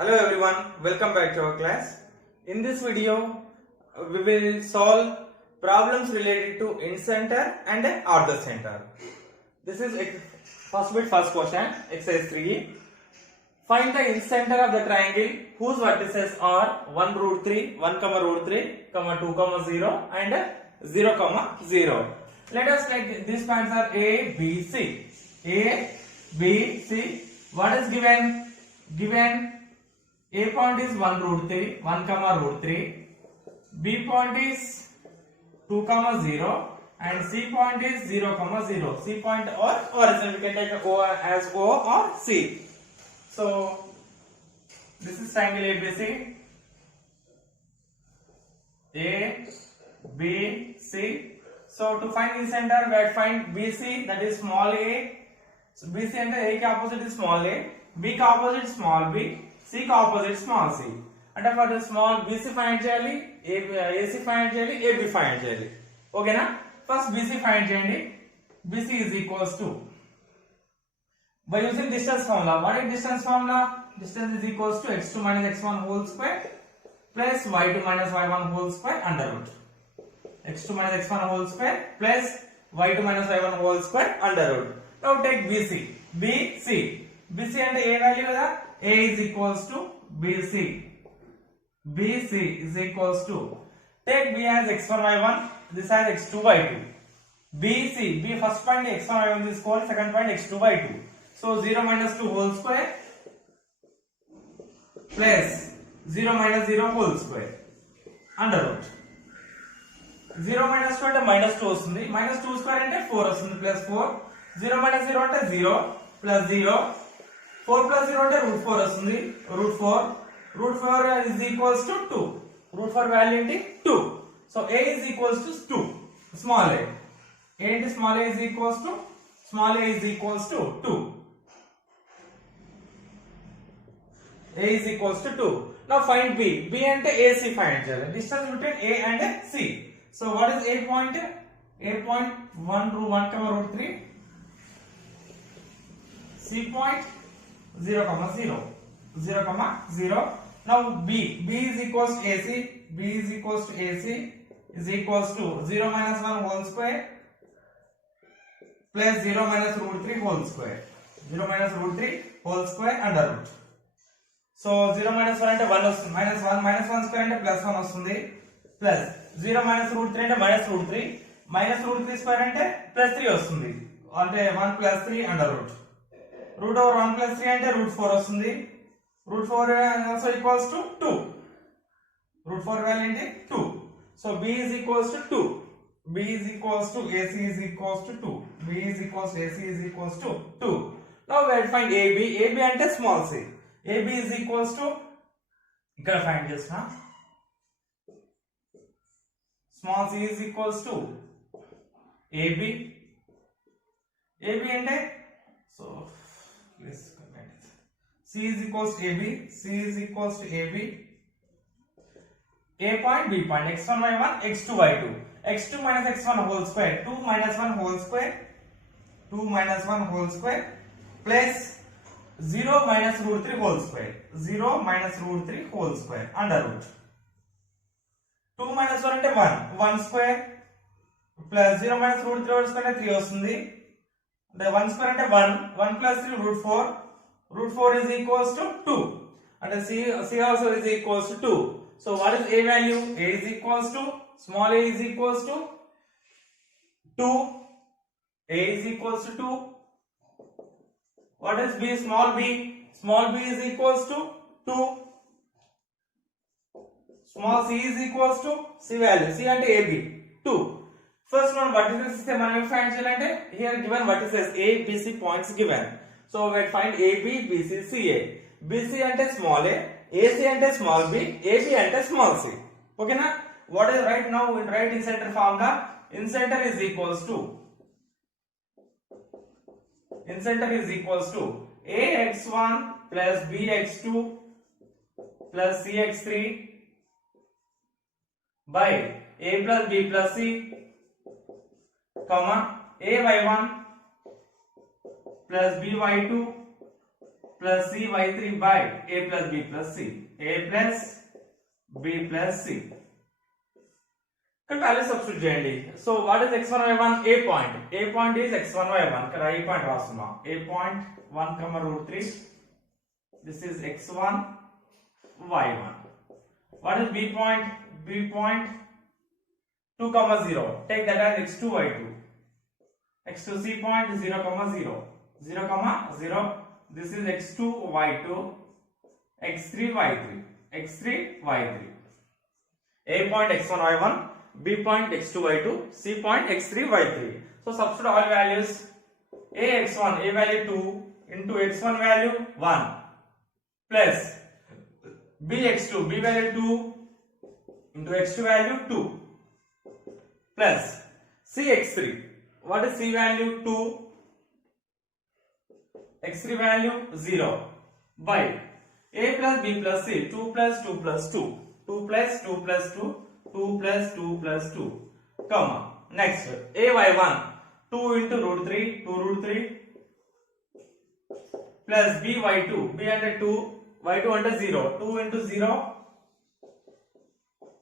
Hello everyone, welcome back to our class. In this video, we will solve problems related to incenter and ortho center. This is first question, exercise 3. Find the incenter of the triangle whose vertices are 1 root 3, 1 comma root 3, comma 2 comma 0 and 0 comma 0. Let us take these points are A, B, C. A, B, C. What is given? Given A point is 1 root 3, 1 comma root 3. B point is 2 comma 0 and C point is 0 comma 0. C point or origin, we can take O as O or C. So this is triangle ABC. A, B, C. So to find the center, we have to find BC, that is small a. So BC and A opposite is small a, B opposite small b, C opposite small c. And for the small BC find cheyali, AC find cheyali, AB find cheyali. Okay na? First BC find cheyandi. BC is equals to, by using distance formula. What is distance formula? Distance is equals to x2 minus x1 whole square plus y2 minus y1 whole square under root. x2 minus x1 whole square plus y2 minus y1 whole square under root. Now take BC. BC. BC and A value kada? A is equals to BC. BC is equals to, take B as x1 y1, this as x2 y2. BC, B first point x1 y1 is called, second point x2 y2. So 0 minus 2 whole square plus 0 minus 0 whole square under root. 0 minus 2 అంటే minus 2 వస్తుంది, minus 2 square అంటే 4 వస్తుంది plus 4. 0 minus 0 అంటే 0 plus 0. 4 plus 0 అంటే root 4 వస్తుంది, root 4. Root 4 is equals to 2. Root 4 value ఏంటి 2. So A is equals to 2. Small a. ఏంటి small a is equals to, small a is equals to 2. A is equals to 2. Now find B. B అంటే AC find చేయాలి. Distance between A and C. So what is A point? A point 1 root 1 comma root 3. C point 0 comma 0. 0 comma 0. Now B. B is equals to AC. B is equals to AC is equals to 0 minus 1 whole square plus 0 minus root 3 whole square. 0 minus root 3 whole square under root. So 0 minus 1 అంటే 1 వస్తుంది, minus 1 square అంటే plus 1 వస్తుంది plus 0 minus root 3 అంటే minus root 3, minus root 3 square అంటే plus 3 వస్తుంది, అంటే 1 plus 3 under root. Root over 1 plus 3 అంటే root 4 వస్తుంది, root 4 also equals to 2. Root 4 value ఏంటి 2. So B is equals to 2. B is equals to AC is equals to 2. B is equals to AC is equals to 2. Now we have to find AB. AB అంటే small c. AB is equals to, ఇక్కడ find చేస్తున్నా, small c is equals to AB. AB అంటే, so please comment. C is equals to AB. C is equals to AB. A point, B point, x1 y1, x2 y2. x2 minus x1 whole square, 2 minus 1 whole square, 2 minus 1 whole square plus 0 minus root 3 whole square, 0 minus root 3 whole square under root. 2 minus 1 అంటే 1, 1 square plus 0 minus root 3 whole square అంటే 3 వస్తుంది, అంటే 1 square అంటే 1, 1 plus 3 root 4, root 4 is equals to 2, అంటే C also is equals to 2. So what is A value? A is equals to, small a is equals to 2. A is equals to 2. What is B? Small b. Small b is equals to 2. Small c is equals to, C value, C అంటే AB 2. First one vertices ఇస్తే మనం ఏం find చేయాలంటే, here given vertices A, B, C points given. So we find AB, BC, CA. BC అంటే small a, AC అంటే small b, AB అంటే small c. Okay na? What is right now in right incenter formula? Incenter is equals to, incenter is equals to AX1 plus BX2 plus CX3 by A plus B plus C, comma AY1 plus BY2 plus c y3 by a plus b plus c. a plus b plus c. ఇక్కడ value substitute చేయండి. So what is x1 y1? a point. a point is x1 y1. ఇక్కడ a point రాస్తున్నాం. a point 1, √3. This is x1 y1. What is b point? b point 2, 0. Take that as x2 y2. x2 c point 0, 0. 0, 0. This is x2 y2. x3 y3. x3 y3. a point x1 y1. b point x2 y2. c point x3 y3. So substitute all values. a x1, a value 2 into x1 value 1 plus b x2, b value 2 into x2 value 2 plus c x3. What is c value? 2. x3 value 0 by a plus b plus c. 2 plus 2 plus 2. 2 plus 2 plus 2. 2 plus 2 plus 2. Comma. Next, a y1. 2 into √3. 2 √3 plus b y2. b under 2. y2 under 0. 2 into 0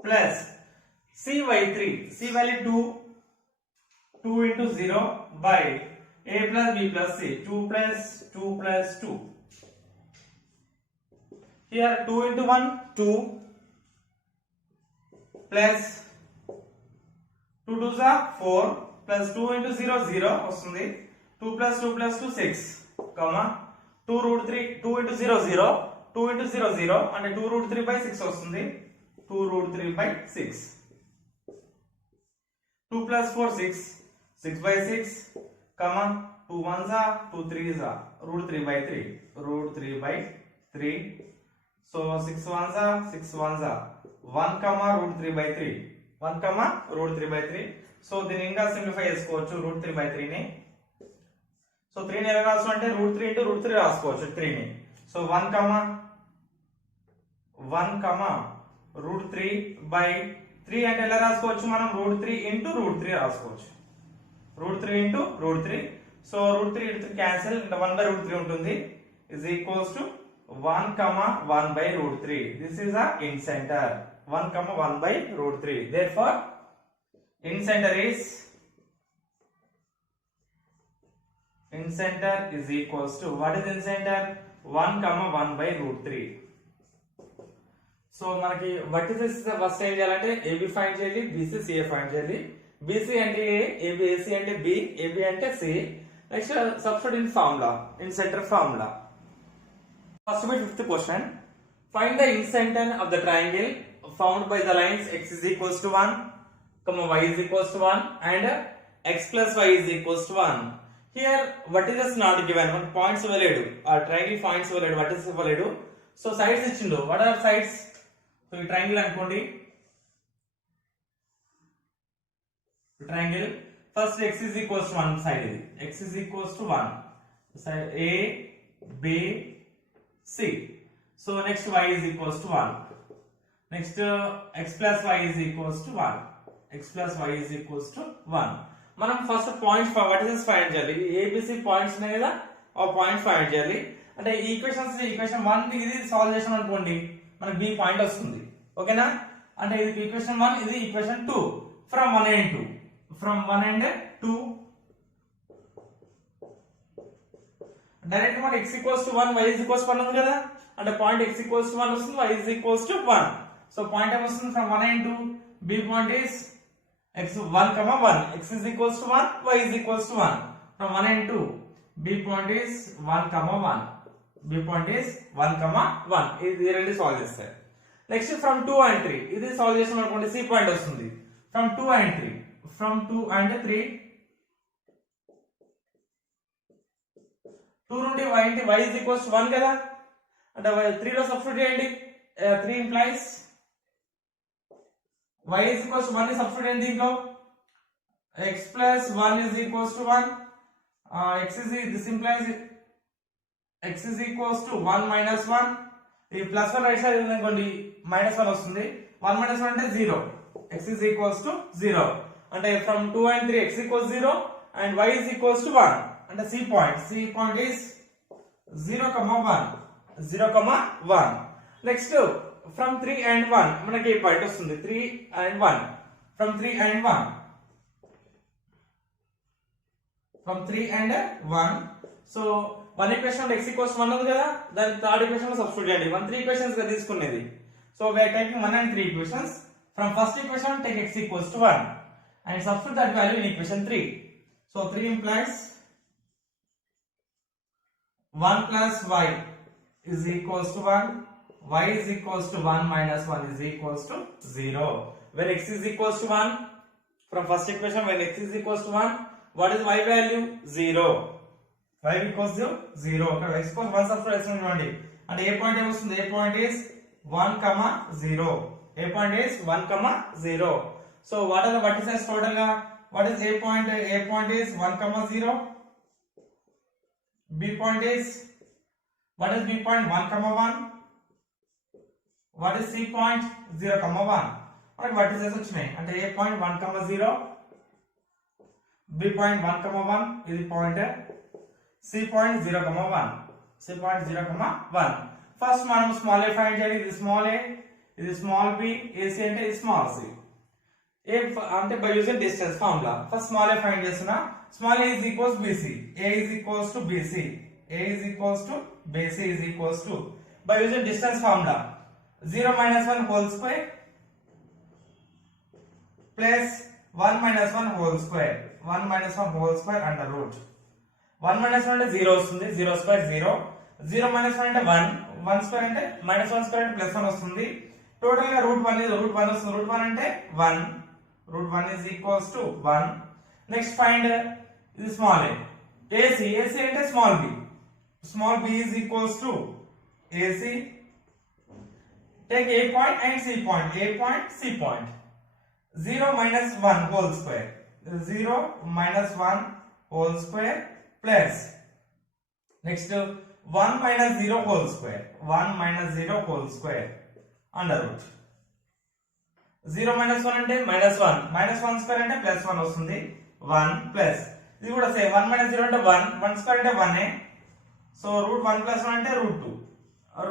plus c y3. c value 2. 2 into 0 by a plus b plus c. 2 plus 2 plus 2. Here 2 into 1 2 plus 2 2s are 4 plus 2 into 0 0 వస్తుంది. 2 plus 2 plus 2 6 comma 2 √3. 2 into 0 0. 2 into 0 0 and 2 √3 by 6 వస్తుంది. 2 √3 by 6. 2 plus 4 6. 6 by 6 comma 2 1s are 2 3s are √3 by 3. √3 by 3. So 6 1s are 6 1s are 1 comma √3 by 3. 1 comma √3 by 3. So దీన్ని ఇంకా simplify చేసుకోవచ్చు √3 by 3 ని. So 3 ని ఎలా రాసుకోవాలంటే √3 into √3 రాసుకోవచ్చు 3 ని. So 1 comma √3 by 3 అంటే ఎలా రాసుకోవచ్చు మనం? √3 into √3 రాసుకోవచ్చు. √3 into √3. So √3 into cancel and 1 by √3 ఉంటుంది is equals to 1 comma 1 by √3. This is a in center. 1 comma 1 by √3. Therefore in center is equals to, what is in center? 1 comma 1 by √3. So మనకి vertices first ఏం చేయాలంటే AB find చేయాలి, BC CA find చేయాలి. BC అంటే A, AB AC అంటే B, AB అంటే C. Next substitute in formula, in centre formula. First by fifth question. Find the in centre of the triangle found by the lines x is equals to 1, y is equals to 1 and x plus y is equals to 1. Here vertices not given. మనకి points ఇవ్వలేడు. ఆ triangle points ఇవ్వలేడు, vertices ఇవ్వలేడు. So sides ఇచ్చిండు. What are sides? So ఈ triangle అనుకోండి. Triangle first x is equals to 1 side ఇది. x is equals to 1. Side A, B, C. So next y is equals to 1. Next x plus y is equals to 1. x plus y is equals to 1. మనం first points vertices find చేయాలి. ABC points ఉన్నాయి కదా, ఆ point find చేయాలి. అంటే ఈ equations, equation 1 ఇది solve చేసాం అనుకోండి మనకి B పాయింట్ వస్తుంది. ఓకేనా? అంటే ఇది ఈక్వేషన్ 1, ఇది equation 2. From 1 and 2. From 1 and 2 direct మనకి x equals to 1, y is equals to 1 ఉంది కదా. అంటే పాయింట్ x equals to 1 వస్తుంది, y is equals to 1. So point ఏం వస్తుంది? From 1 and 2. B point is x 1 comma 1. x is equals to 1, y is equals to 1. From 1 and 2. B point is 1 comma 1. B point is 1 comma 1. ఇది రెండు solve చేస్తారు. Next from 2 and 3. ఇది solve చేసిన అనుకోండి C point వస్తుంది. From 2 and 3. From 2 and 3. 2 నుండి y is equals to 1 కదా. అంటే 3 లో సబ్స్టిట్యూట్ చేయండి. 3 implies y is equals to 1 ని సబ్స్టిట్యూట్ చేయండి దీంట్లో. x plus 1 is equals to 1. This implies x is equals to 1 minus 1. ఈ ప్లస్ 1 రైట్ సైడ్ ఉందనుకోండి మైనస్ 1 వస్తుంది. 1 minus 1 అంటే 0. x is equals to 0. అంటే from 2 and 3 x equals 0 and y is equals to 1. అంటే C point is 0, 1. 0, 1. Next, from 3 and 1. మనకి ఈ point వస్తుంది 3 and 1. From 3 and 1. From 3 and 1. So, one equation x equals 1 ఉంది కదా, దాని third equation లో substitute చేయండి. 1 3 ఈక్వేషన్స్ గా తీసుకునేది. So, we are taking 1 and 3 equations. From first equation, take x equals to 1 and substitute that value in equation 3. So, 3 implies 1 plus y is equals to 1. Y is equals to 1 minus 1 is equals to 0. When x is equals to 1, from first equation, when x is equals to 1, what is y value? 0. Y equals to 0. Okay, x equals 1 substitute. And a point a point is 1, 0. A point is 1, 0. So what are the vertices total? What is a point? A point is 1, 0. B point is, what is B point? 1, 1. What is C point? 0, 1. What vertices వచ్చినాయి అంటే A point 1, 0. B point 1, 1 ఇది point. C point 0, 1. C point 0, 1. First మనం small a find చేయాలి. ఇది small a, ఇది small b, AC అంటే ఇది small c. A అంటే by using distance formula. First small a find చేస్తున్నా. Small a is equals BC. A is equals to BC. A is equals to BC is equals to, by using distance formula, 0 minus 1 whole square plus 1 minus 1 whole square. 1 minus 1 whole square under root. 1 minus 1 అంటే 0 వస్తుంది. 0 square 0. 0 minus 1 అంటే 1. 1 square అంటే minus 1 square అంటే plus 1 వస్తుంది. Total గా root 1 is root 1 వస్తుంది. root 1 అంటే 1. root 1 is equals to 1. Next find this small a. AC. AC అంటే small b. Small b is equals to AC. Take A point and C point. A point, C point. 0 minus 1 whole square. 0 minus 1 whole square plus. Next, 1 minus 0 whole square. 1 minus 0 whole square under root. 0 minus 1 అంటే minus 1. Minus 1 square అంటే plus 1 వస్తుంది. 1 plus. ఇది కూడా same. 1 minus 0 అంటే 1. 1 square అంటే 1. So root 1 plus 1 అంటే root 2.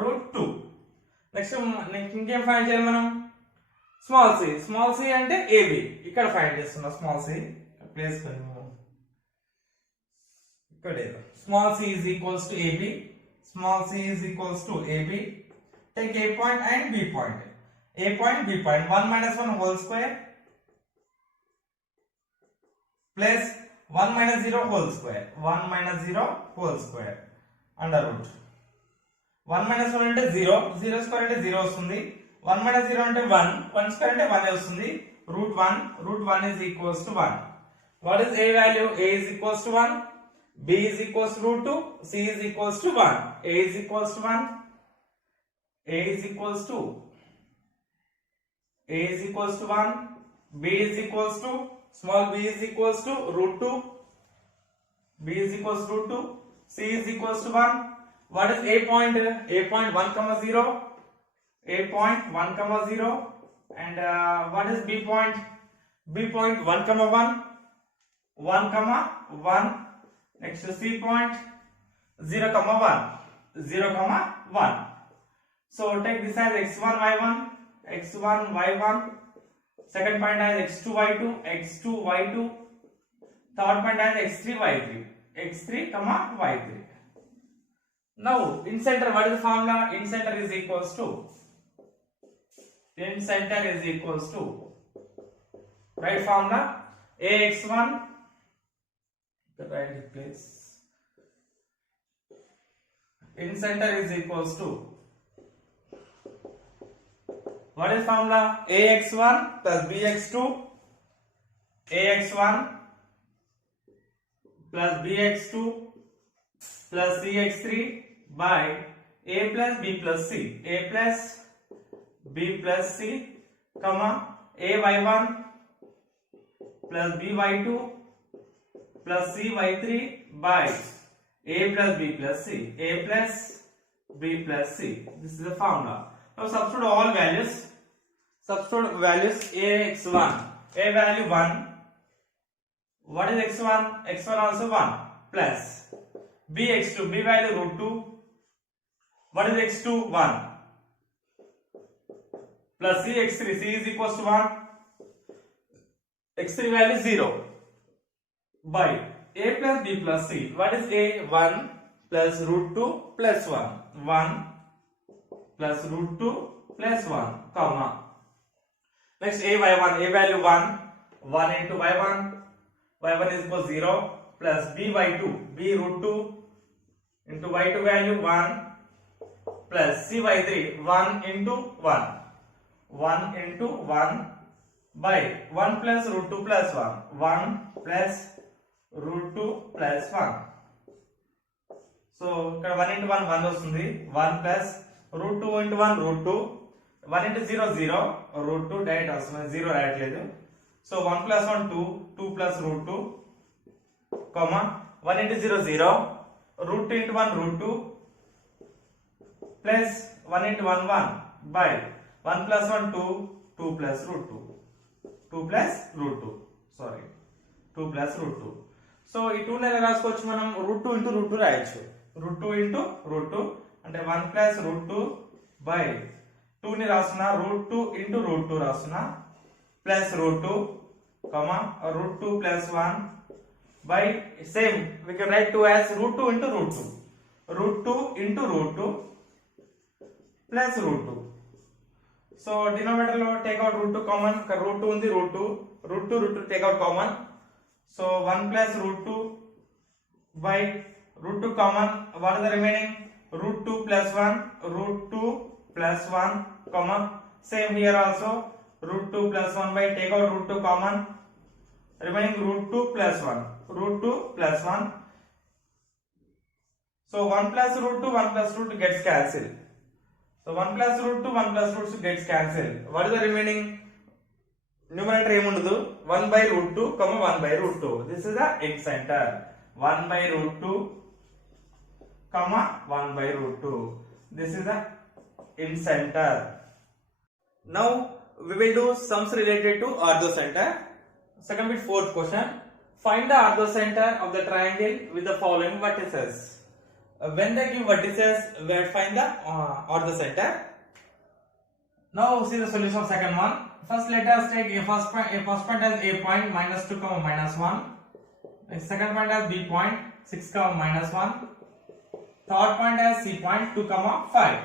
root 2. Next ఇంకేం find చేయాలి మనం? Small c. స్మాల్ c అంటే AB. ఇక్కడ ఫైండ్ చేస్తున్నా స్మాల్ c. ప్లేస్ ఇక్కడ small c is equals to AB. Small c is equals to AB. Take A point and B point. A point, B point. 1 minus 1 whole square plus 1 minus 0 whole square. 1 minus 0 whole square under root. 1 minus 1 అంటే 0. 0 square అంటే 0 వస్తుంది. 1 minus 0 అంటే 1. 1 square అంటే 1 వస్తుంది. root 1. root 1 is equals to 1. What is A value? A is equals to 1. B is equals to root 2. C is equals to 1. A is equals to 1. A is equals to, A is equals to 1. B is equals to, small b is equals to root 2. B is equals to root 2. C is equals to 1. What is A point? A point 1, 0. A point 1, 0. And what is B point? B point 1, 1. 1, 1. Next C point 0, 1. 0, 1. So take this as x1, y1. x1, y1. Second point as x2, y2. x2, y2. Third point as x3, y3. x3, y3. Now in center, what is the formula? In center is equals to, in center is equals to, right formula, ax1, the right place. In center is equals to, what is formula? ax1 plus bx2, ax1 plus bx2 plus cx3 by a plus b plus c. A plus b plus c, comma ay1 plus by2 plus cy3 by a plus b plus c. A plus b plus c. This is the formula. Now substitute all values. Substitute values. ax1. A value 1. What is x1? x1 also 1 plus b x2, b value root 2. What is x2? 1. Plus c x3, c is equals to 1. x3 value 0. By a plus b plus c. What is a? 1 plus root 2 plus 1. 1 plus root 2 plus 1, comma. Next a y1, a value 1. 1 into y1. y1 is equal to 0 plus b y2, b root 2 into y2 value 1 plus c y3, 1 into 1. 1 into 1 by 1 plus root 2 plus 1. 1 plus root 2 plus 1. So ఇక్కడ 1 into 1 1 వస్తుంది. 1 plus root 2 into 1 root 2. 1 into 0 0. root 2 direct వస్తుంది, 0 రాయట్లేదు. So 1 plus 1 2. 2 plus root 2, comma 1 into 0 0. root 2 into 1 root 2 plus 1 into 1 1 by 1 plus 1 2. 2 plus root 2. 2 plus root 2. Sorry. 2 plus root 2. So ఈ 2 ని ఎలా రాసుకోవచ్చు మనం? root 2 into root 2 రాయొచ్చు. root 2 into root 2 అంటే 1 plus root 2 by 2 ని రాస్తున్నా root 2 into root 2 రాస్తున్నా plus root 2, comma root 2 plus 1 by same we can write 2 as root 2 into root 2. root 2 into root 2 plus root 2. So denominator lo take out root 2 common, root 2 undi root 2, root 2 take out common. So 1 plus root 2 by root 2 common. What is the remaining? root 2 plus 1, root 2 plus 1, comma same here also root 2 plus 1 by take out root 2 common, remaining root 2 plus 1, root 2 plus 1. So 1 plus root 2, 1 plus root 2 gets cancelled. So 1 plus root 2, 1 plus root 2 gets cancelled. What is the remaining? Numerator ఏముండదు, 1 by root 2, comma 1 by root 2. This is the in center. 1 by root 2, comma 1 by root 2. This is the in center. Now we will do sums related to orthocenter. Second bit, fourth question. Find the orthocenter of the triangle with the following vertices. When they give vertices, we will find the orthocenter. Now see the solution of second one. First let us take a first point as a point minus 2 comma minus 1. Next second point as b point 6 comma minus 1. Third point as c point 2 comma 5.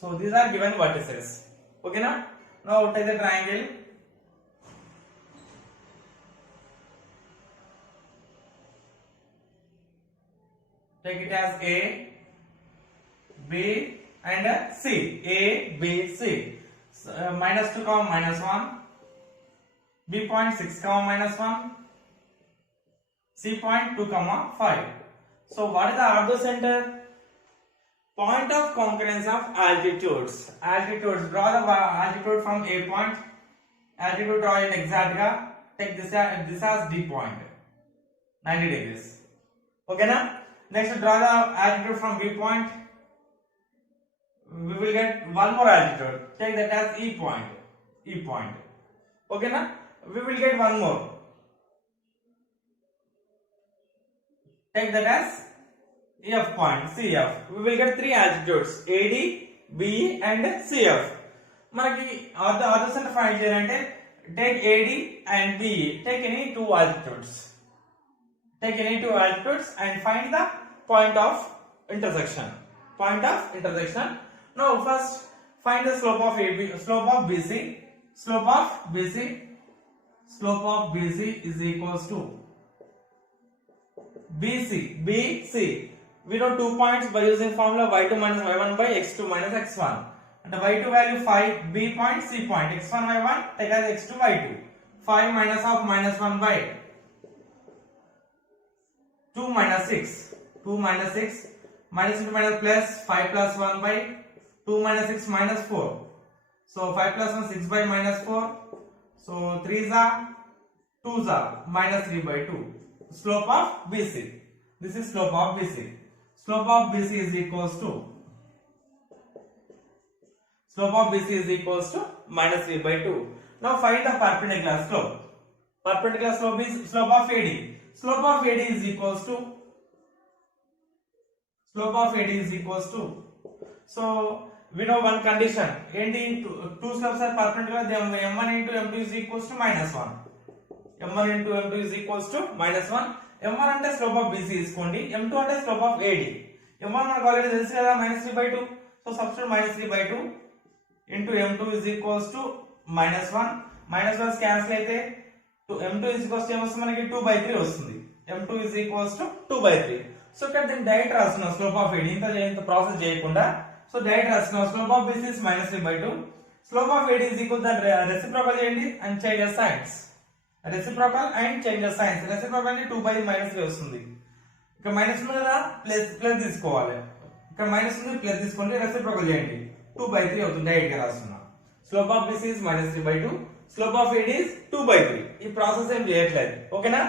So these are given vertices. Okay now? Now take the triangle. Take it as A, B and C. A, B, C. So, minus 2 comma minus 1. B point 6 comma minus 1. C point 2 comma 5. So what is the orthocenter? Point of concurrence of altitudes. Altitudes. Draw the altitude from A point. Altitude draw it exactly. Take this as D point. 90 degrees. Okay now? Next draw the altitude from B point. We will get one more altitude. Take that as E point. E point. Okay now? We will get one more. Take that as F point, CF. We will get three altitudes, AD, BE and CF. మనకి orthocenter find చేయాలంటే take AD and BE. Take any two altitudes. Take any two altitudes and find the point of intersection. Point of intersection. Now first find the slope of AB, slope of BC. Slope of BC. Slope of BC is equals to BC. We know 2 points by using formula y2 minus y1 by x2 minus x1. And the y2 value 5, B point, C point, x1 y1, take as x2 y2. 5 minus of minus 1 by 2 minus 6. 2 minus 6, minus into minus plus, 5 plus 1 by 2 minus 6 minus 4. So 5 plus 1, 6 by minus 4. So 3s are, 2s are, minus 3 by 2. Slope of BC. This is slope of BC. Slope of BC is equals to minus 3 by 2. Now find the perpendicular slope. Perpendicular slope is slope of AD. Slope of AD is equals to slope of AD is equals to, so we know one condition, ఏంటి, two slopes are perpendicular, then m1 into m2 is equals to -1, m1 into m2 is equals to -1. m1 అంటే slope of BC తీసుకోండి, m2 అంటే slope of AD. m1 మనకు already తెలుసు కదా -3/2, so substitute -3/2 into m2 is equals to -1, -1 cancel అయితే m2 is equals to ఏమొస్తుంది మనకి 2/3 వస్తుంది, m2 is equals to 2/3. So ఇక్కడ దీన్ని డైరెక్ట్ రాస్తున్నాం స్లోప్ ఆఫ్ AD, ఇంత ప్రాసెస్ చేయకుండా, సో డైరెక్ట్ రాస్తున్నాం slope of BC is -3/2, slope of AD is equal to reciprocal చేయండి and change the signs, reciprocal and change the signs. Reciprocal అంటే 2/3 వస్తుంది, ఇక్కడ మైనస్ ఉంది కదా, ప్లస్ తీసుకోవాలి, ఇక్కడ మైనస్ ఉంది ప్లస్ తీసుకోండి, రెసిప్రోకల్ చేయండి 2/3 అవుతుంది, డైరెక్ట్ గా రాస్తున్నా. Slope of BC is -3/2, slope of AD is 2/3. ఈ ప్రాసెస్ ఏం చేయట్లేదు, ఓకేనా.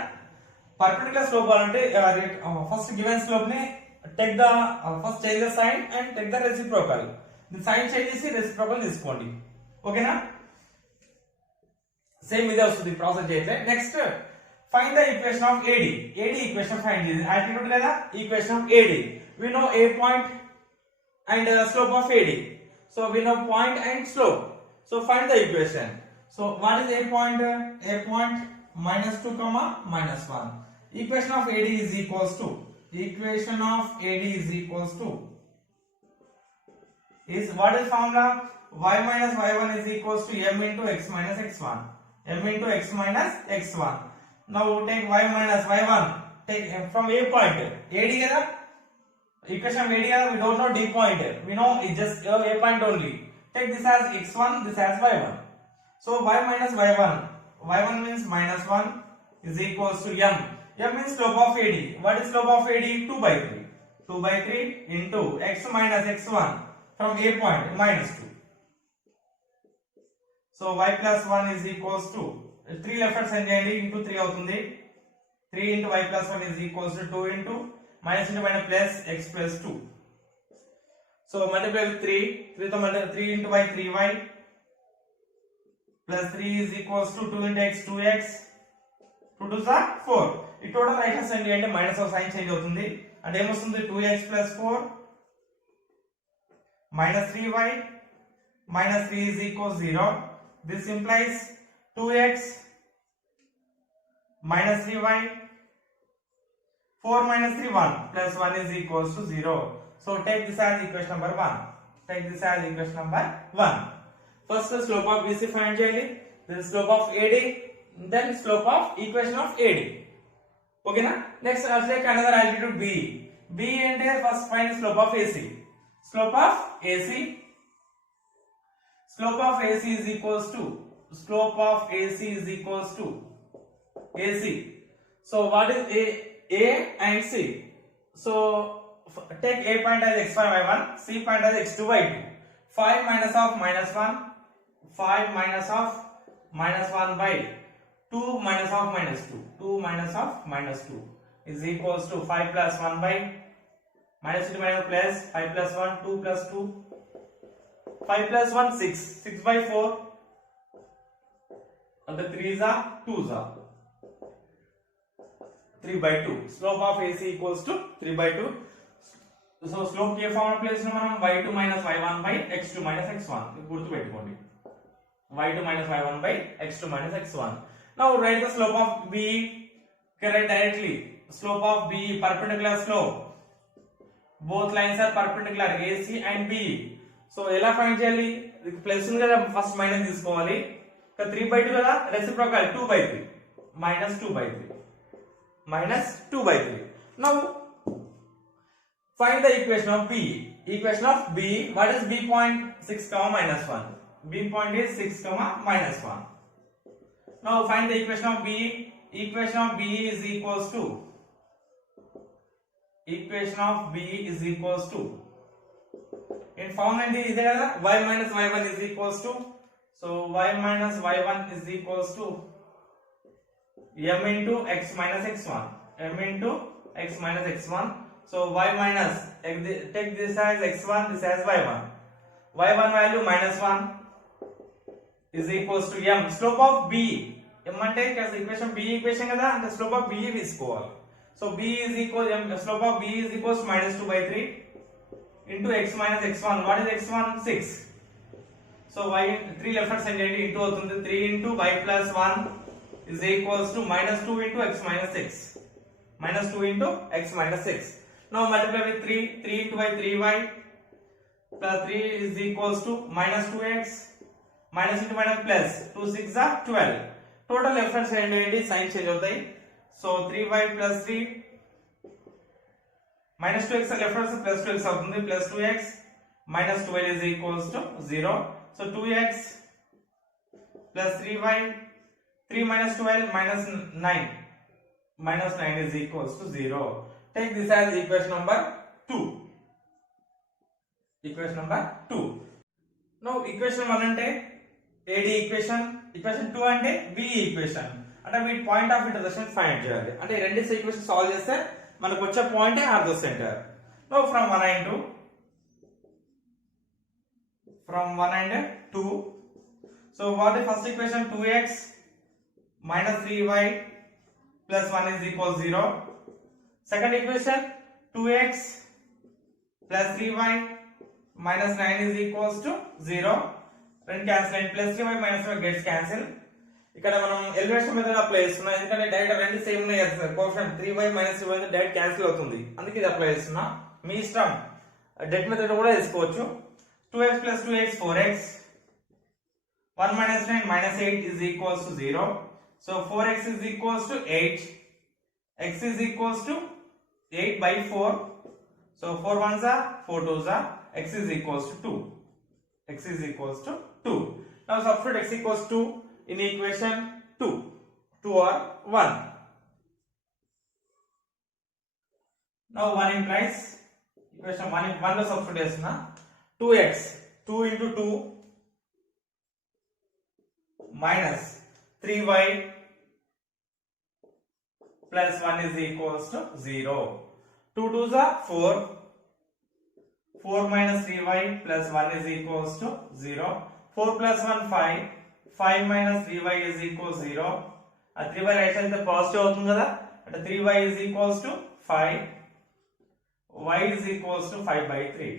పర్పెండిక్యులర్ స్లోప్ అంటే ఫస్ట్ గివెన్ స్లోప్ ని take the first change the sign and take the reciprocal, sign change చేసి రెసిప్రోకల్ తీసుకోండి, ఓకేనా. సేమ్ ఇదే వస్తుంది, ప్రాసెస్ చేయట్లేదు. Next find the equation of AD. AD equation find చేయండి, ఆల్టిట్యూడ్ లేదా equation of AD. we know a point and slope of AD, so we know point and slope, so find the equation. So what is a point? A point -2 comma -1. Equation of AD is equals to, equation of AD is equals to, is what is formula? Y minus y1 is equals to m into x minus x1, m into x minus x1. Now take y minus y1, take from a point, AD kada, equation of AD kada, we don't know D point, we know it's just a point only. Take this as x1, this as y1. So y minus y1, y1 means -1 is equals to m. M means slope of AD. What is slope of AD? 2/3. 2/3 into x minus x1 from a point -2. So y plus 1 is equals to 3 left hand side చేయండి, into 3 అవుతుంది. 3 into y plus 1 is equals to 2 into minus into minus plus x plus 2. So multiply with 3, 3 to multiply 3 into y 3y plus 3 is equals to 2 into x 2x, 2 to 4. ఈ total right hand side అంటే minus of sign change అవుతుంది, అంటే ఏమొస్తుంది 2x plus 4 minus 3y minus 3 is equals 0. This implies 2x minus 3y, 4 minus 3 1 plus 1 is equals to 0. So take this as equation number 1. Take this as equation number 1. First the slope of BC find చేయాలి, then slope of AD, then slope of equation of AD. Okay na? Next I'll take another altitude B. B అంటే first find slope of AC. Slope of AC. Slope of AC is equals to, slope of AC is equals to AC. So what is A and C? So take A point as x1 y1, C point as x2 y2. 5 minus of -1, 5 minus of -1 by 2 minus of -2, 2 minus of -2 is equals to 5 plus 1 by minus into minus plus 5 plus 1 2 plus 2, 5 plus 1 6, 6 by 4 and the 3s are 2s are 3 by 2. Slope of AC equals to 3 by 2. So slope k formula place లో మనం y2 minus y1 by x2 minus x1 గుర్తు పెట్టుకోండి, y2 minus y1 by x2 minus x1. Now write the slope of B. Correct directly. Slope of B, perpendicular slope. Both lines are perpendicular, AC and B. So ఎలా find చేయాలి? Plus ఉంది కదా, first minus తీసుకోవాలి. ఇక్కడ 3/2 కదా, reciprocal 2/3 minus 2/3 minus 2/3. Now find the equation of B. Equation of B. What is B point? 6 comma -1. B point is 6 comma -1. Now find the equation of B. Equation of B is equals to, equation of B is equals to, in formula is there y minus y1 is equals to, so y minus y1 is equals to m into x minus x1, m into x minus x1. So y minus, take this as x1, this as y1. y1 value -1 is equals to m. Slope of B, m అంటే equation B equation కదా, అంటే slope of B తీసుకోవాలి. So b is equal, slope of b is equals to minus 2 by 3 into x minus x1. What is x1? 6. So y 3 left hand side into avutundi, 3 into y plus 1 is equals to minus 2 into x minus 6. Minus 2 into x minus 6. Now multiply with 3. 3 into y, 3y plus 3 is equals to minus 2x. Minus into minus plus 2 6 are 12. Total left hand side ఏంటి sign change అవుతాయి. So 3y plus 3 minus 2x left hand side plus 2x అవుతుంది, plus 2x minus 12 is equals to 0. So 2x plus 3y, 3 minus 12 minus 9. Minus 9 is equals to 0. Take this as equation number 2. Equation number 2. Now equation 1 ante AD equation, equation 2 ante BE equation. అంటే వీటి point of intersection find చేయాలి. అంటే రెండు equation solve చేస్తే మనకు వచ్చే పాయింటే ortho centre. Know from 1 and 2. From 1 and 2. So what is first equation? 2x minus 3y plus 1 is equal 0. Second equation 2x plus 3y minus 9 is equals to 0. Then cancel and plus 3y minus 1 gets cancelled. ఇక్కడ మనం elimination method apply చేస్తున్నాం, ఎందుకంటే direct రెండు same ఉన్నాయి కదా, coefficient 3y minus 3y direct cancel అవుతుంది, అందుకే ఇది అప్లై చేస్తున్నా. మీ ఇష్టం డెట్ మెథడ్ కూడా తీసుకోవచ్చు. 2x plus 2x 4x, 1 minus 9 minus 8 is equals to 0. So 4x is equals to 8. X is equals to 8 by 4. So 4 ones are 4 twos are. X is equals to 2. X is equals to 2. Now substitute x equals 2 in equation 2. 2 or 1. Now 1 implies equation 1 in 1 lo substitute chestunna. 2x 2 into 2 minus 3y plus 1 is equals to 0. 2 twos are 4. 4 minus 3y plus 1 is equals to 0. 4 plus 1 5. 5 minus 3y is equals 0. 3y right side అయితే positive అవుతుంది కదా, అంటే 3y is equals to 5. y is equals to 5 by 3.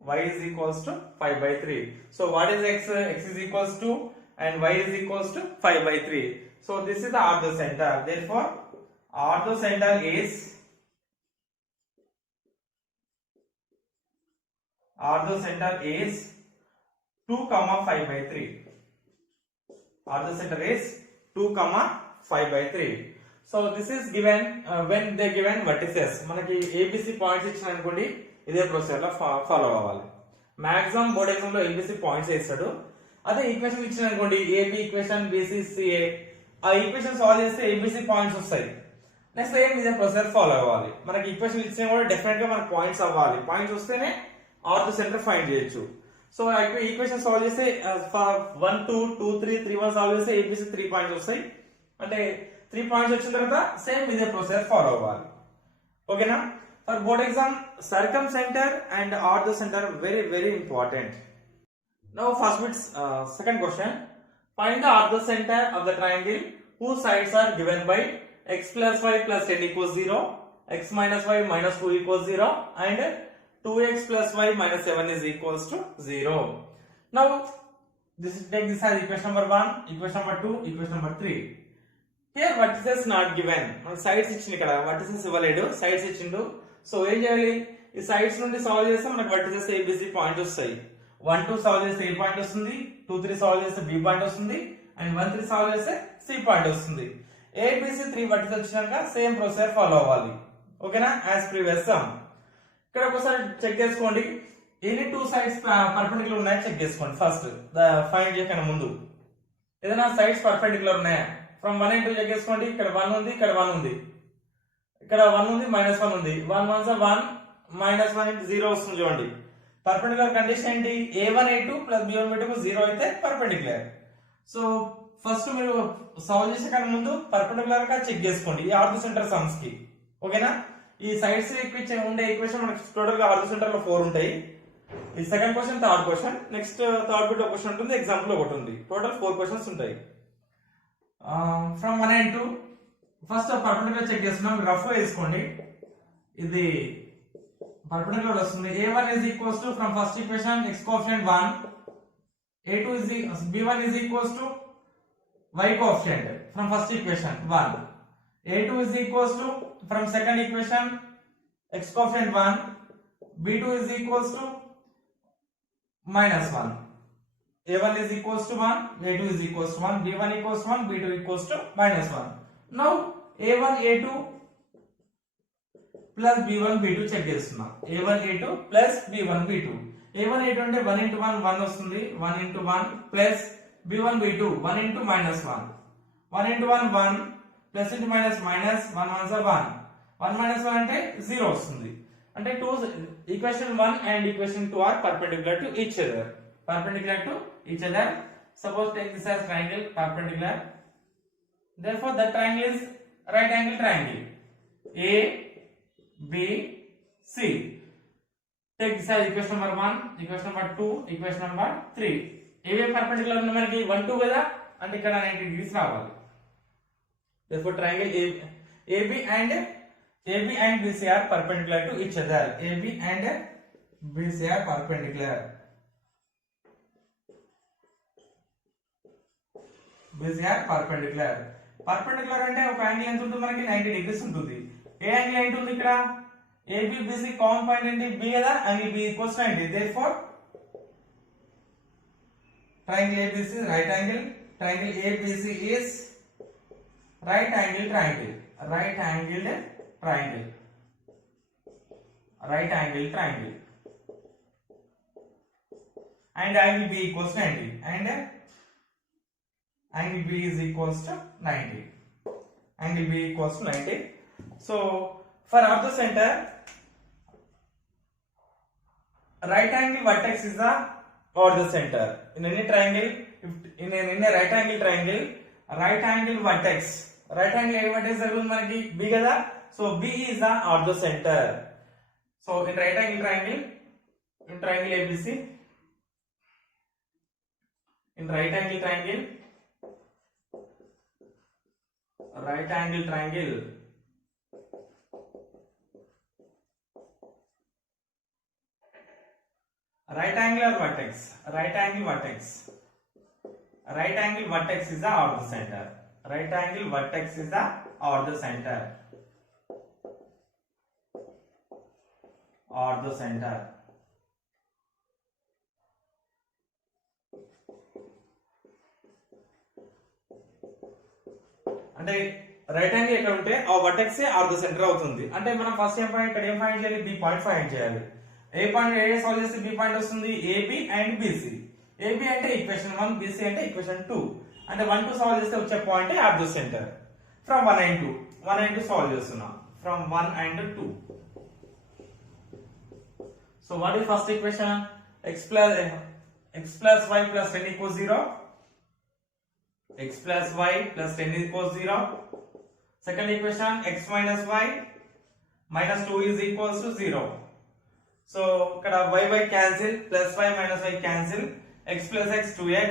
y is equals to 5 by 3. So what is x? X is equals to and y is equals to 5 by 3. So this is the ortho center. Therefore ortho center is ortho center is 2, 5 by 3. Ortho center is 2, 5 by 3. So this is given when they given vertices. మనకి ABC points ఇచ్చిన అనుకోండి, ఇదే procedure లో follow అవ్వాలి. Maximum board exam లో ABC points ఇస్తాడు. అదే equation ఇచ్చిన అనుకోండి, AB ఈక్వేషన్ BC CA, ఆ ఈక్వేషన్ సాల్వ్ చేస్తే ABC పాయింట్స్ వస్తాయి. నెక్స్ట్ ఏం ఇదే ప్రొసీజర్ ఫాలో అవ్వాలి. మనకి ఈక్వేషన్ ఇచ్చినా కూడా డెఫినెట్ గా మనకి పాయింట్స్ అవ్వాలి. పాయింట్స్ వస్తేనే ఆర్థో సెంటర్ ఫైండ్ చేయొచ్చు. సో ఈక్వేషన్ సాల్వ్ చేస్తే 1 2 2 3 3 1 సాల్వ్ చేస్తే ABC 3 పాయింట్స్ వస్తాయి. అంటే 3 పాయింట్స్ వచ్చిన తర్వాత సేమ్ ఇదే ప్రొసీజర్ ఫాలో అవ్వాలి. ఓకేనా? For board exam circumcentre and orthocentre very important. Now first bit, second question, find the ortho center of the triangle whose sides are given by x plus y plus 10 equals 0, x minus y minus 2 equals 0 and 2x plus y minus 7 is equals to 0. Now take this as equation number 1, equation number 2, equation number 3. Here vertices not given. Sides ఇచ్చింది ఇక్కడ, vertices ఇవ్వలేడు, sides ఇచ్చిండు. So ఏం చేయాలి? ఈ sides నుండి solve చేస్తే మనకు vertices ABC point వస్తాయి. 1 2 సాల్వ్ చేస్తే A పాయింట్ వస్తుంది, 2 3 సాల్వ్ చేస్తే B పాయింట్ వస్తుంది అండ్ 1 3 సాల్వ్ చేస్తే C పాయింట్ వస్తుంది. ABC 3 vertices వచ్చినాక సేమ్ ప్రొసీజర్ ఫాలో అవ్వాలి. ఓకేనా? As previous some. ఇక్కడ ఒకసారి చెక్ చేసుకోండి, ఎన్ని 2 సైడ్స్ పర్పెండిక్యులర్ ఉన్నాయో చెక్ చేసుకోండి. ఫస్ట్ ఫైండ్ చేయకుండా ముందు ఏదైనా సైడ్స్ పర్పెండిక్యులర్ ఉన్నాయా? ఫ్రమ్ 1 and 2 చెక్ చేసుకోండి. ఇక్కడ 1 ఉంది, ఇక్కడ 1 ఉంది, ఇక్కడ 1 ఉంది, -1 ఉంది. 1 1 1 -1 into 0 వస్తుంది చూడండి. పర్పెండిక్యులర్ కండిషన్ ఏంటి? A1 A2 plus B1 B2 0 అయితే పర్పెండిక్యులర్. సో ఫస్ట్ మీరు సాల్వ్ చేసే కన్నా ముందు పర్పెండిక్యులర్ గా చెక్ చేసుకోండి ఈ ఆర్థో సెంటర్ సమ్స్ కి. ఓకేనా? ఈ సైడ్స్ ఉండే ఈక్వేషన్ మనకి టోటల్ గా ఆర్థో సెంటర్ లో 4 ఉంటాయి. ఈ second question, third question, next third bit ఒక క్వశ్చన్ ఉంటుంది, ఎగ్జాంపుల్ ఒకటి ఉంది. టోటల్ 4 క్వశ్చన్స్ ఉంటాయి. From 1 and 2 first perpendicular check చేస్తున్నాం, రఫ్ వేసుకోండి. ఇది పర్పెండిక్యులర్ వస్తుంది. a1 is equals to from first equation x coefficient 1, a2 is b1 is equals to y coefficient from first equation 1, a2 is equals to from second equation x coefficient 1, b2 is equals to minus 1, a1 is equals to 1, a2 is equals to 1, b1 equals to 1, b2 equals to minus 1. Now a1 a2 plus b1 b2 check చేస్తున్నాం. a1 a2 plus b1 b2. a1 a2 అంటే 1 into 1 1 వస్తుంది, 1 into 1 plus b1 b2 1 into minus 1, 1 into 1 1 plus into minus minus 1 1 is 1, 1 minus 1 అంటే 0 వస్తుంది. అంటే equation 1 and equation 2 are perpendicular to each other. Perpendicular to each other. Suppose take this as triangle perpendicular. Therefore that triangle is right angle triangle. A B C. Take this as equation number 1, equation number 2, equation number 3. ఏవే perpendicular ఉన్న మనకి 1 2 కదా, అంటే ఇక్కడ 90 degrees రావాలి. Therefore triangle AB and BC are perpendicular to each other. AB and BC are perpendicular. BC are perpendicular. Perpendicular అంటే ఒక angle ఎంత ఉంటుంది మనకి 90 degrees ఉంటుంది. ఏ యాంగిల్ ఏంటి ఉంది ఇక్కడ? AB BC కామన్ పాయింట్ ఏంటి? B కదా, angle B equals 90. Therefore triangle ABC is right angle. Triangle ABC is right angle triangle. Right angled triangle. Right angle triangle. And angle B equals 90. And angle B is equals to 90. Angle B equals to 90. So for of the center, right angle vertex is the or the center. In any triangle, in a right angle triangle, right angle vertex జరుగుతుంది మనకి B కదా. So B is the or the center. So in right angle triangle, in triangle ABC, in right angle triangle, right angle triangle, right angular vertex, right angle vertex, right angle vertex is the or the center. Right angle vertex is the or the center. Or the center. అంటే right angle ఎక్కడ ఉంటే ఆ vertex are the centre అవుతుంది. అంటే మనం first ఏం point ఇక్కడ ఏం ఫైండ్ చేయాలి? బి పాయింట్ ఫైండ్ చేయాలి. ఏ పాయింట్ ఏ సాల్వ్ చేస్తే బి పాయింట్ వస్తుంది? AB and BC. ఏబి అంటే ఈక్వేషన్ 1, బిసి అంటే ఈక్వేషన్ 2. అంటే 1 2 సాల్వ్ చేస్తే వచ్చే point are the centre. From 1 and 2 solve చేస్తున్నాం. From 1 and 2. So what is first equation? x plus y plus 10 equals 0. X plus y plus 10 equals 0. Second equation, x minus y minus 2 is equals to 0. So ikkada y cancel, plus y minus y cancel, x plus x 2x,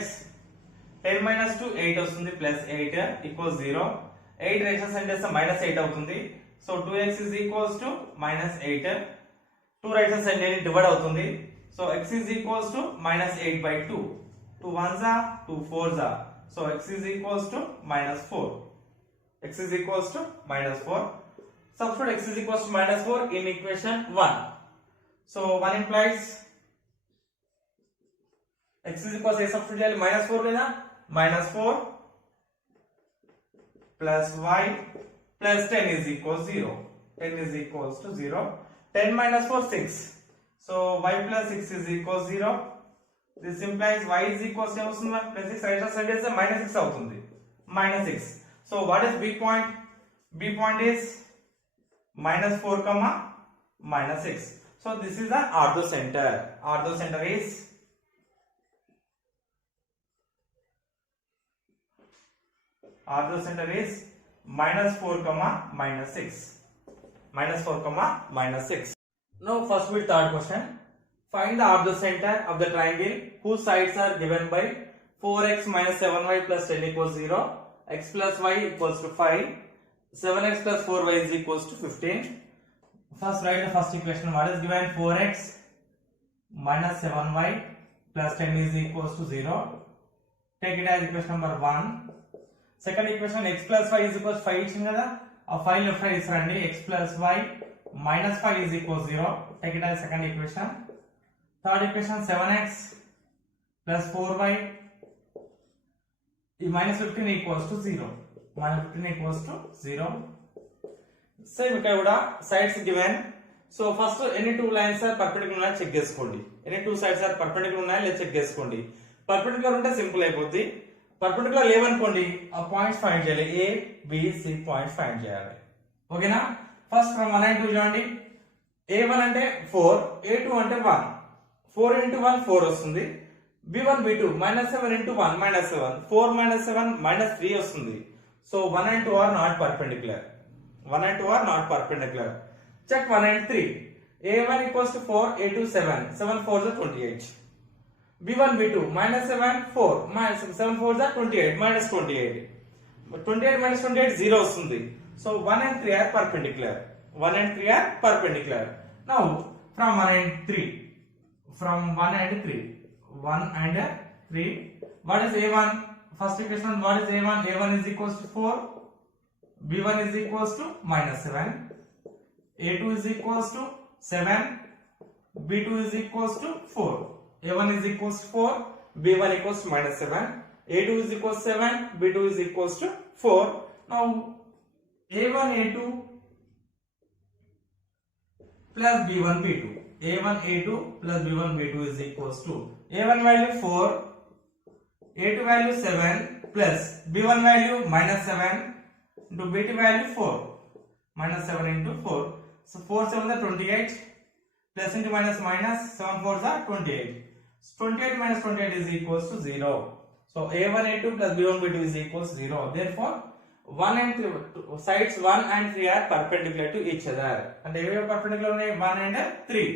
10 minus 2 8 వస్తుంది, plus 8 equals 0. 8 rations అంటే minus 8 అవుతుంది. So 2x is equals to minus 8. 2 rations అంటే divide అవుతుంది. So x is equals to minus 8 by 2. 2 1s are 2 4s are. So x is equals to minus 4. X is equals to minus 4. Substitute x is equals to minus 4 in equation 1. So 1 implies x is equals to substitute minus 4 కదా, minus 4 plus y plus 10 is equals 0. 10 is equals to 0. 10 minus 4 6. So y plus 6 is equals 0. This implies y is equals to plus 6 right hand side is minus 6 అవుతుంది, minus 6. So what is b point? B point is minus 4 comma minus 6. So this is the ortho center. Ortho center is minus 4 comma minus 6. Minus 4 comma minus 6. Now first with third question. Find the ortho center of the triangle whose sides are given by 4x minus 7y plus 10 equals 0, x plus y equals to 5, 7x plus 4y is equals to 15. First write the first equation. What is given? 4x minus 7y plus 10 is equals to 0. Take it as equation number 1. Second equation, x plus y is equals to 5 ఇచ్చింది కదా, ఆ 5 left side ఇస్తారండి. x plus y minus 5 is equals 0. Take it as second equation. Third equation, 7x plus 4y minus 15 equals to 0. Minus 15 equals to 0. Same ఇక్కడ కూడా sides given. So first any two lines are perpendicular ఉన్నాయా check చేసుకోండి. Any two sides are perpendicular ఉన్నాయా లేదా check చేసుకోండి. Perpendicular ఉంటే simple అయిపోద్ది. Perpendicular లేవనుకోండి ఆ పాయింట్స్ ఫైండ్ చేయాలి. A B C points find చేయాలి. ఓకేనా? ఫస్ట్ ఫ్రమ్ 1 and 2 చూడండి. a1 అంటే 4, a2 అంటే 1. 4 into 1 4 వస్తుంది. b1 b2 -7 into 1 -7. 4 -7 -3 వస్తుంది. So 1 and 2 are not perpendicular. 1 and 2 are not perpendicular. Check 1 and 3. a1 equals to 4, a2 7. 7 4s are 28. b1 b2 -7 4 7 4s are 28 -28. 28 minus 28 0 వస్తుంది. So 1 and 3 are perpendicular. 1 and 3 are perpendicular. Now from 1 and 3. From 1 and 3. 1 and 3. What is a1? First equation, what is a1? a1 is equals to 4. b1 is equals to -7. a2 is equals to 7. b2 is equals to 4. a1 is equals to 4. b1 equals to -7. a2 is equals to 7. b2 is equals to 4. Now a1 a2 plus b1 b2. a1 a2 plus b1 b2 is equals to a1 value 4, a2 value 7 plus b1 value -7 into b2 value 4. -7 into 4. So 4 7 are 28. Plus into minus minus 7 4s are 28. 28 minus 28 is equals to 0. So a1 a2 plus b1 b2 is equals to 0. Therefore 1 and 3 sides 1 and 3 are perpendicular to each other. And they are perpendicular only 1 and 3.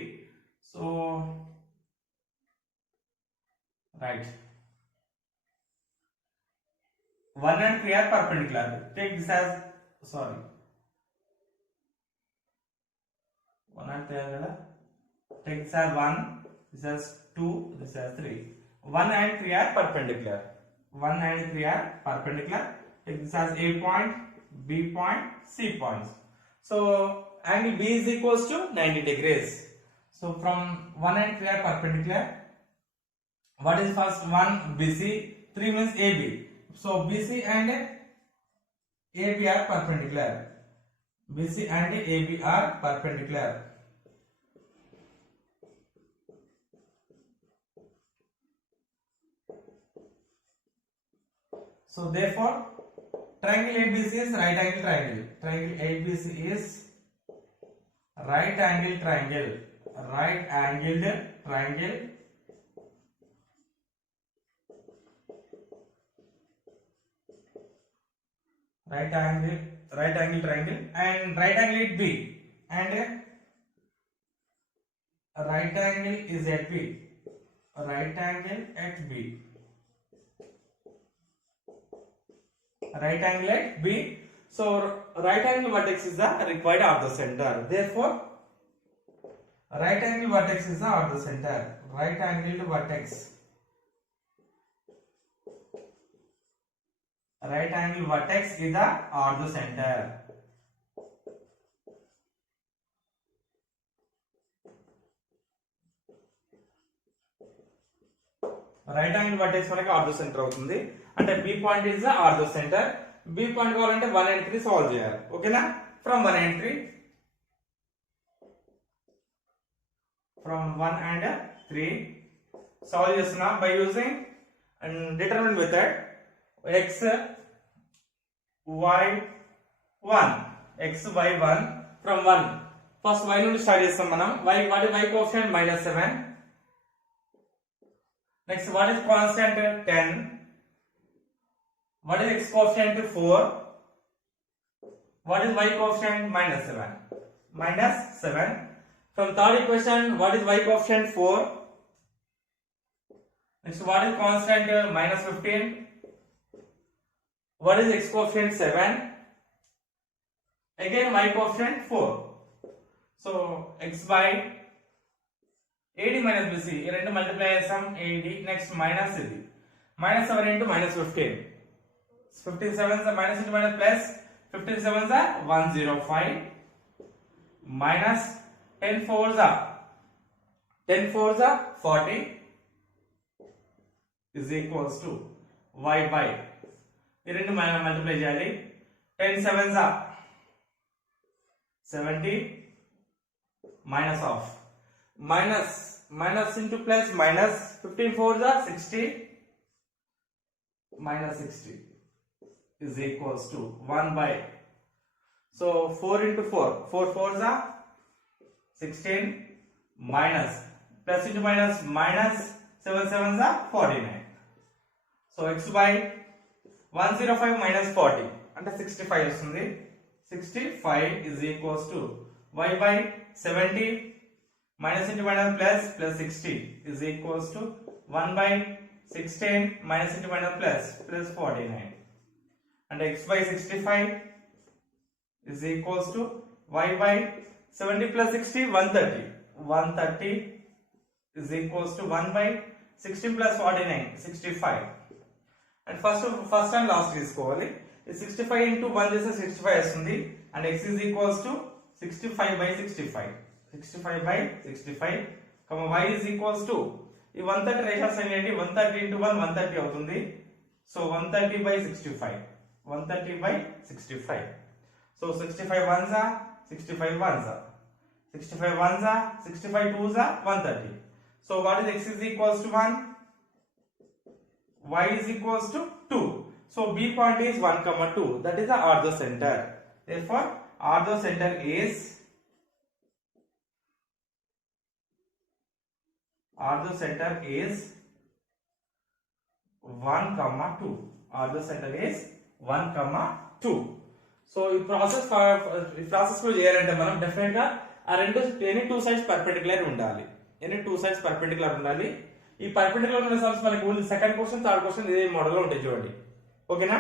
So right, 1 and 3 are perpendicular. Take this as, sorry, 1 and 3 are, take this as 1, this as 2, this as 3. 1 and 3 are perpendicular. 1 and 3 are perpendicular. Take this as A point, B point, C points. So angle B is equals to 90 degrees. So from 1 and 3 are perpendicular. What is first one? BC. 3 means AB. So BC and AB are perpendicular. BC and AB are perpendicular. So therefore triangle ABC is right angle triangle. Triangle ABC is right angle triangle. Right angled triangle. Right angle triangle, and right angle is B, and right angle is at B. Right angle at B. Right angle at B. So right angle vertex is the required orthocenter. Therefore right angle vertex is the orthocenter. Right angled vertex. Right angle vertex is the orthocenter. Right angle vertex మనకి orthocenter అవుతుంది. అంటే B point is the orthocenter. B point కావాలంటే 1 and 3 solve చేయాలి. ఓకేనా? From 1 and 3. From 1 and 3 solve చేస్తున్నా by using and determinant method. X y 1, x y 1 from 1. First y నుండి start చేస్తాం మనం. Y, what is y coefficient? -7. Next, what is constant? 10. What is x coefficient? 4. What is y coefficient? -7. -7. From third equation, what is y coefficient? 4. Next, what is constant? -15. What is x coefficient? 7. again y coefficient 4. So x by AD minus BC ఈ రెండు multiply చేస్తాం AD next minus ఇది minus 7 into minus 15 15 7s minus into minus plus 15 7s 105 minus 10 4s 40 is equals to y by ఈ రెండు multiply చేయాలి 10 7s 70 minus of minus into plus minus 15 4s 60 minus 60 is equals to 1 by, so 4 into 4 4s 16 minus plus into minus minus 7 7s 49. So x by 105 minus 40 అంటే 65 వస్తుంది 65 is equals to y by 70 minus into minus plus 60 is equals to 1 by 16 minus into minus plus 49 and x by 65 is equals to y by 70 plus 60 130 is equals to 1 by 16 plus 49 65 and first and last తీసుకోవాలి 65 into 1 చేస్తే 65 వస్తుంది and x is equals to 65 by 65 comma y is equals to ఈ 130 ratio sign చేయండి 130 into 1 130 అవుతుంది so 130 by 65 so 65 ones are 65 ones are 65 twos are 130. So what is x is equals to 1, y is equals to 2. So B point is 1 comma 2, that is the orthocenter. Therefore orthocenter is 1 comma 2. Orthocenter is 1 comma 2. So ఈ process లో చేయాలంటే మనం definite గా ఆ రెండు any two sides perpendicular ఉండాలి ఈ perpendicular ఉన్న సమ్స్ మనకి only second question third question ఇదే మోడల్ లో ఉంటాయి చూడండి ఓకేనా.